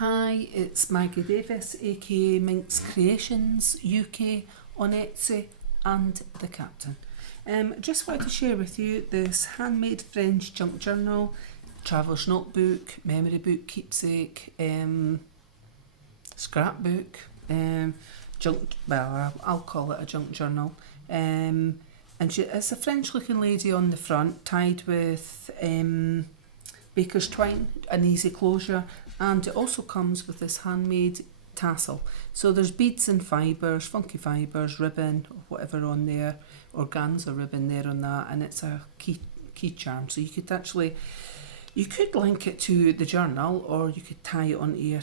Hi, it's Maggie Davis, aka MinxCreationsUK on Etsy and the Captain. Just wanted to share with you this handmade French junk journal, traveller's notebook, memory book, keepsake, scrapbook, I'll call it a junk journal. It's a French looking lady on the front, tied with baker's twine, an easy closure, and it also comes with this handmade tassel. So there's beads and fibres, funky fibres, ribbon, or whatever on there, organza ribbon there on that, and it's a key charm. So you could link it to the journal, or you could tie it onto your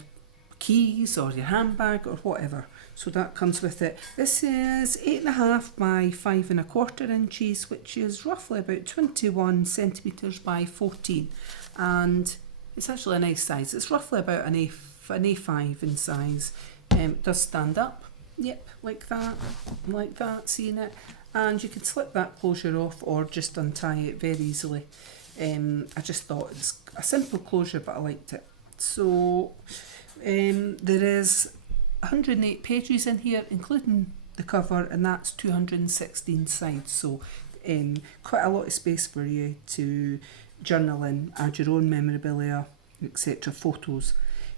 keys or your handbag or whatever. So that comes with it. This is 8.5 by 5.25 inches, which is roughly about 21 centimetres by 14, and it's actually a nice size. It's roughly about an A5 in size. It does stand up, yep, like that, seeing it, and you can slip that closure off or just untie it very easily. I just thought it's a simple closure, but I liked it. So there is 108 pages in here, including the cover, and that's 216 sides, so quite a lot of space for you to journal in, add your own memorabilia, etc., photos.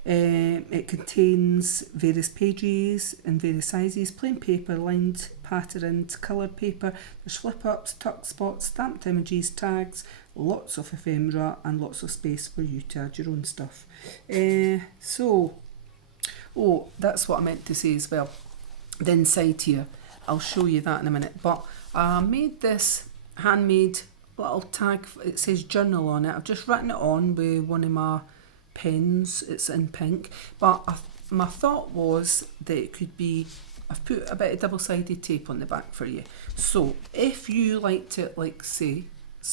It contains various pages in various sizes, plain paper, lined, patterned, coloured paper. There's flip-ups, tuck spots, stamped images, tags, lots of ephemera, and lots of space for you to add your own stuff. That's what I meant to say as well. The inside here, I'll show you that in a minute. But I made this handmade little tag. It says journal on it. I've just written it on with one of my pens. It's in pink. But my thought was that it could be, I've put a bit of double-sided tape on the back for you. So if you liked it like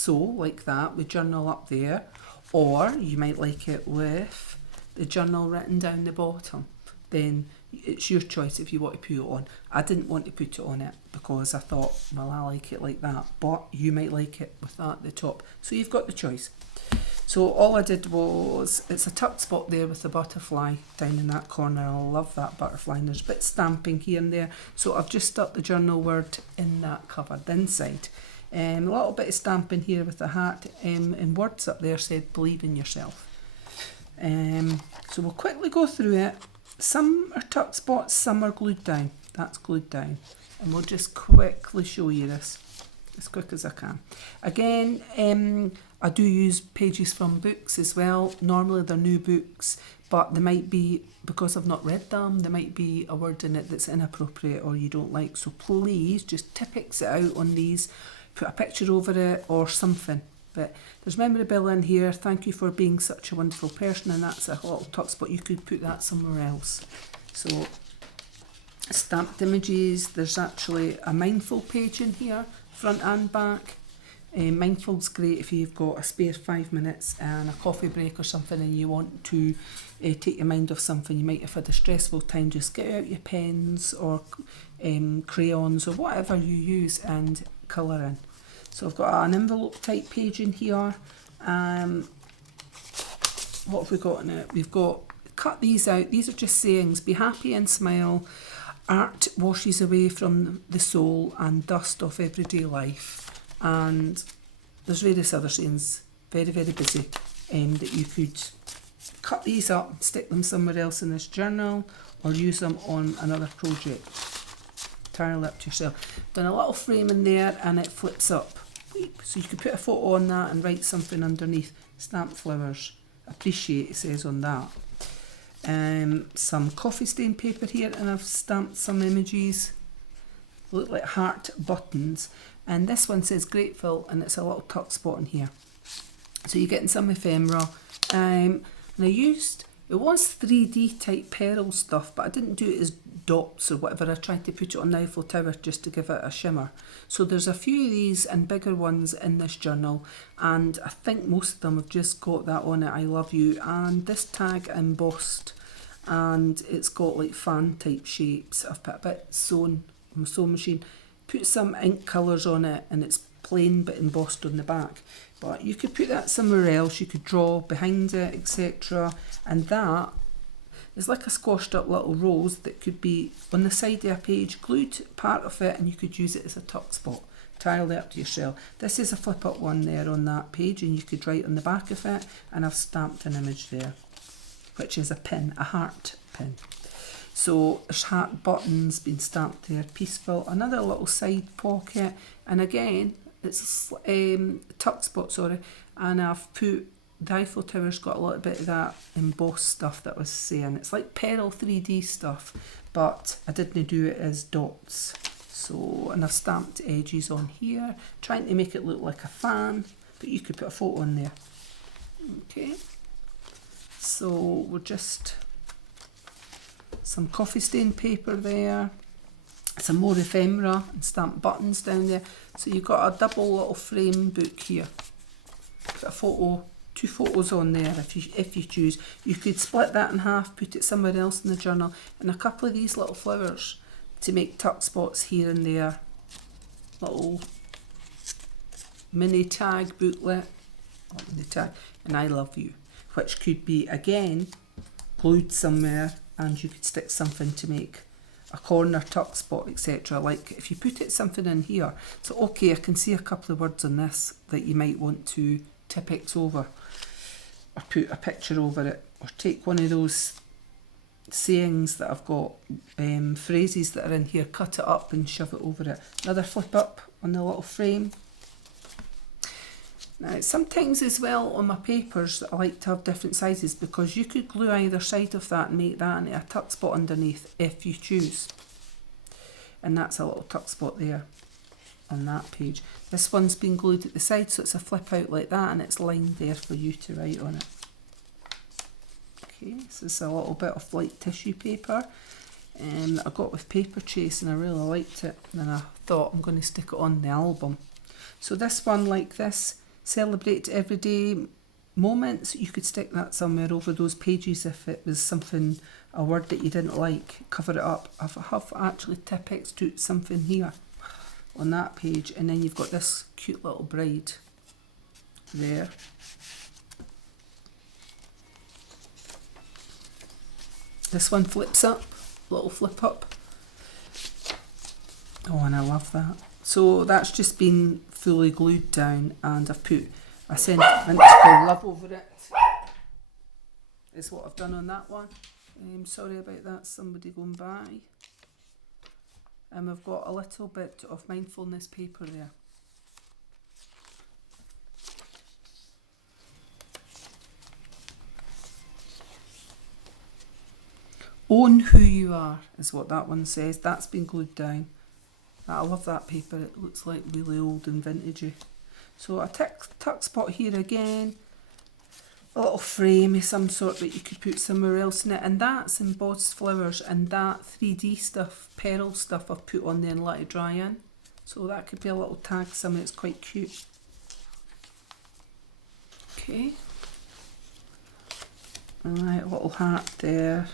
like that, with journal up there, or you might like it with the journal written down the bottom, then it's your choice if you want to put it on. I didn't want to put it on it because I thought, well, I like it like that, but you might like it with that at the top. So you've got the choice. So all I did was, it's a tuck spot there with the butterfly down in that corner. I love that butterfly, and there's a bit of stamping here and there. So I've just stuck the journal word in that cover, the inside. A little bit of stamping here with the hat, and words up there said, believe in yourself. So we'll quickly go through it. Some are tuck spots, some are glued down. That's glued down. And we'll just quickly show you this as quick as I can. Again, I do use pages from books as well. Normally they're new books, but they might be, because I've not read them, there might be a word in it that's inappropriate or you don't like. So please just Tipp-Ex it out on these, put a picture over it or something. But there's memorabilia in here. Thank you for being such a wonderful person, and that's a little tuck spot. You could put that somewhere else. So stamped images. There's actually a mindful page in here, front and back. Mindful's great if you've got a spare 5 minutes and a coffee break or something, and you want to take your mind off something. You might have had a stressful time. Just get out your pens or crayons or whatever you use and colour in. So I've got an envelope type page in here. What have we got in it? We've got, cut these out. These are just sayings. Be happy and smile. Art washes away from the soul and dust of everyday life. And there's various other sayings. Very, very busy. That you could cut these up and stick them somewhere else in this journal or use them on another project. Entirely up to yourself. Done a little frame in there and it flips up. So you could put a photo on that and write something underneath. Stamped flowers. Appreciate, it says on that. Some coffee stain paper here, and I've stamped some images. Look like heart buttons. And this one says grateful, and it's a little tuck spot in here. So you're getting some ephemera. And I used, it was 3D type pearl stuff, but I didn't do it as dots or whatever. I tried to put it on the Eiffel Tower just to give it a shimmer. So there's a few of these and bigger ones in this journal, and I think most of them have just got that on it, I love you, and this tag embossed, and it's got like fan type shapes. I've put a bit sewn on my sewing machine, put some ink colours on it, and it's plain but embossed on the back. But you could put that somewhere else, you could draw behind it, etc. And that is like a squashed up little rose that could be on the side of a page, glued part of it, and you could use it as a tuck spot. Entirely up to yourself. This is a flip up one there on that page, and you could write on the back of it, and I've stamped an image there, which is a pin, a heart pin. So there's heart buttons been stamped there, peaceful, another little side pocket, and again it's tuck spot, sorry, and I've put the Eiffel Tower's got a little bit of that embossed stuff that I was saying. It's like Pearl 3D stuff, but I didn't do it as dots. So, and I've stamped edges on here, trying to make it look like a fan, but you could put a photo in there. Okay, so we're just some coffee stain paper there, some more ephemera and stamped buttons down there. So you've got a double little frame book here. Put a photo, 2 photos on there if you choose. You could split that in half, put it somewhere else in the journal, and a couple of these little flowers to make tuck spots here and there. Little mini tag booklet, mini tag, and I love you, which could be again glued somewhere, and you could stick something to make a corner tuck spot, etc. Like if you put it something in here. So okay, I can see a couple of words on this that you might want to Tipp-Ex over, or put a picture over it, or take one of those sayings that I've got, phrases that are in here, cut it up and shove it over it. Another flip up on the little frame. Now sometimes as well on my papers I like to have different sizes, because you could glue either side of that and make that into a tuck spot underneath if you choose. And that's a little tuck spot there on that page. This one's been glued at the side, so it's a flip out like that, and it's lined there for you to write on it. Okay, so it's a little bit of light tissue paper that I got with Paper Chase, and I really liked it, and I thought I'm going to stick it on the album. So this one, like this, celebrate everyday moments, you could stick that somewhere over those pages if it was something, a word that you didn't like, cover it up. I have actually Tipp-Ex to something here on that page, and then you've got this cute little bride there. This one flips up, little flip up. Oh, and I love that. So that's just been fully glued down, and I've put a sentiment called love over it. Is what I've done on that one. Sorry about that, somebody going by. And we've got a little bit of mindfulness paper there. Own who you are is what that one says. That's been glued down. I love that paper, it looks like really old and vintagey. So a tuck spot here again, a little frame of some sort that you could put somewhere else in it, and that's embossed flowers, and that 3D stuff, pearl stuff, I've put on there and let it dry in. So that could be a little tag somewhere, it's quite cute. Okay. Alright, a little heart there,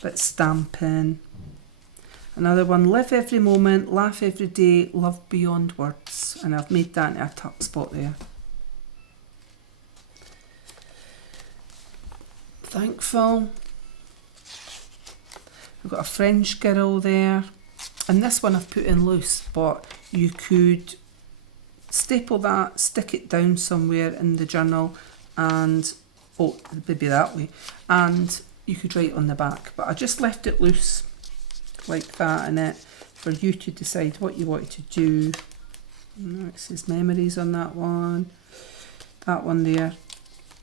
bit stamping. Another one, live every moment, laugh every day, love beyond words. And I've made that into a tuck spot there. Thankful. I've got a French girl there. And this one I've put in loose, but you could staple that, stick it down somewhere in the journal, and, oh, maybe that way. And you could write on the back. But I just left it loose, like that, in it, for you to decide what you wanted to do. It says memories on that one. That one there,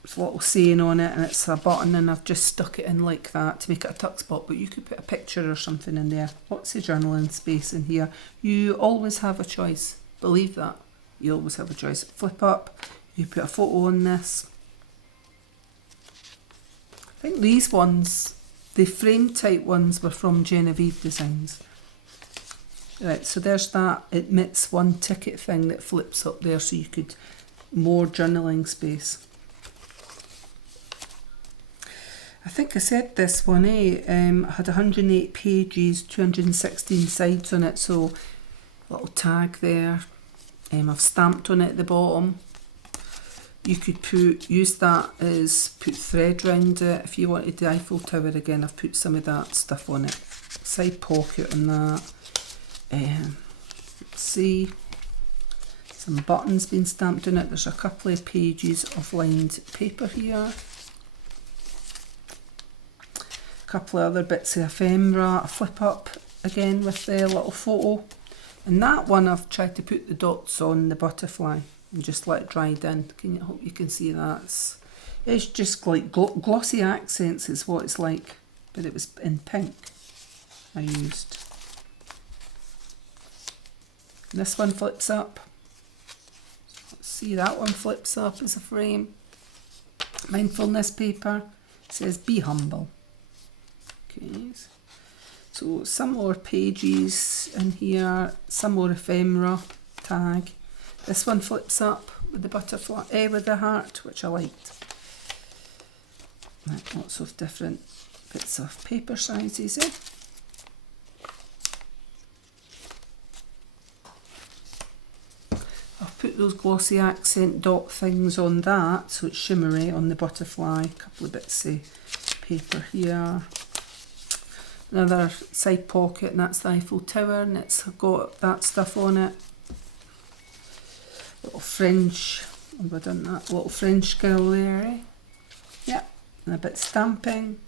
there's a little saying on it, and it's a button, and I've just stuck it in like that to make it a tuck spot, but you could put a picture or something in there. Lots of journaling space in here. You always have a choice, believe that. You always have a choice. Flip up, you put a photo on this. I think these ones, the frame type ones, were from Genevieve Designs. Right, so there's that admits one ticket thing that flips up there, so you could more journaling space. I think I said this one, had 108 pages, 216 sides on it, so little tag there. I've stamped on it at the bottom. You could use that as put thread round it. If you wanted the Eiffel Tower again, I've put some of that stuff on it. Side pocket on that. Let's see, some buttons being stamped on it. There's a couple of pages of lined paper here. A couple of other bits of ephemera, a flip up again with the little photo. And that one I've tried to put the dots on the butterfly and just let it dry in. I hope you can see that. It's just like glossy accents is what it's like, but it was in pink I used. And this one flips up. Let's see, that one flips up as a frame. Mindfulness paper. It says be humble. Okay, so some more pages in here, some more ephemera tag. This one flips up with the butterfly, with the heart, which I liked. Like lots of different bits of paper sizes. I've put those glossy accent dot things on that, so it's shimmery on the butterfly. A couple of bits of paper here. Another side pocket, and that's the Eiffel Tower, and it's got that stuff on it. Little fringe, have I done that? Little fringe girl there, eh? Yeah, and a bit stamping.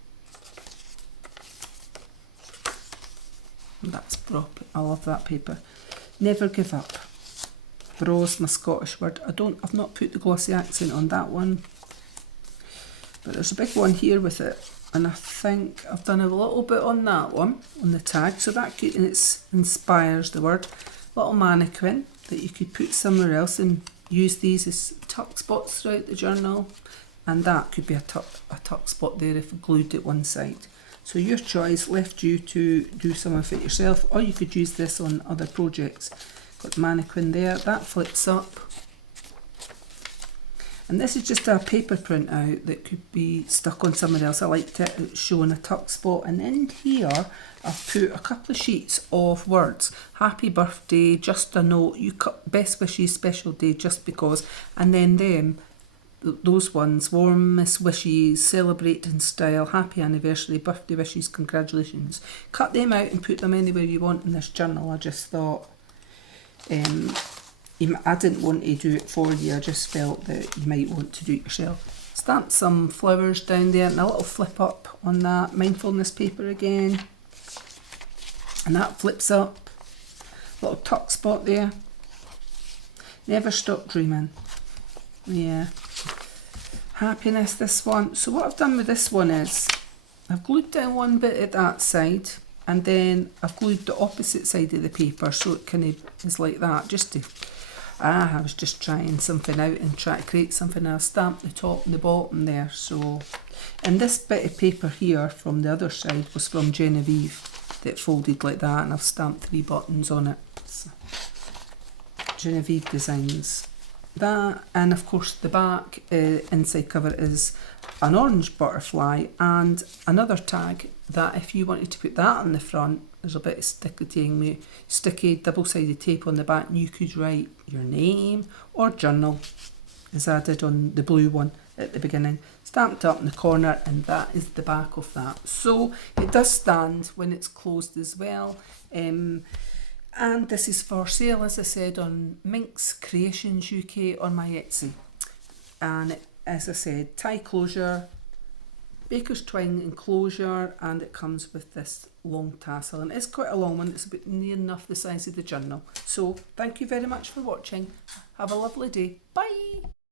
And that's prop. I love that paper. Never give up. Bros, my Scottish word. I've not put the glossy accent on that one, but there's a big one here with it. And I think I've done a little bit on that one, on the tag, so that could, and it inspires the word. Little mannequin that you could put somewhere else and use these as tuck spots throughout the journal, and that could be a tuck spot there if glued at one side. So your choice, left you to do some of it yourself, or you could use this on other projects. Got the mannequin there, that flips up. And this is just a paper print out that could be stuck on somewhere else. I liked it, it's showing a tuck spot. And in here, I've put a couple of sheets of words. Happy birthday, just a note, best wishes, special day, just because. And then those ones, warmest wishes, celebrate in style, happy anniversary, birthday wishes, congratulations. Cut them out and put them anywhere you want in this journal. I just thought, I didn't want to do it for you, I just felt that you might want to do it yourself. Stamp some flowers down there and a little flip up on that mindfulness paper again. And that flips up. Little tuck spot there. Never stop dreaming. Yeah. Happiness, this one. So what I've done with this one is, I've glued down one bit at that side, and then I've glued the opposite side of the paper, so it kind of is like that, just to... I was just trying something out and try to create something. I've stamped the top and the bottom there. So, and this bit of paper here from the other side was from Genevieve that folded like that, and I've stamped 3 buttons on it. So, Genevieve Designs. That, and of course the back inside cover is an orange butterfly and another tag that if you wanted to put that on the front, there's a bit of sticky double-sided tape on the back, and you could write your name or journal, as I did on the blue one at the beginning, stamped up in the corner, and that is the back of that. So it does stand when it's closed as well. And this is for sale, as I said, on MinxCreationsUK on my Etsy. And as I said, tie closure, baker's twine enclosure, and it comes with this long tassel, and it's quite a long one. It's about near enough the size of the journal. So thank you very much for watching. Have a lovely day. Bye.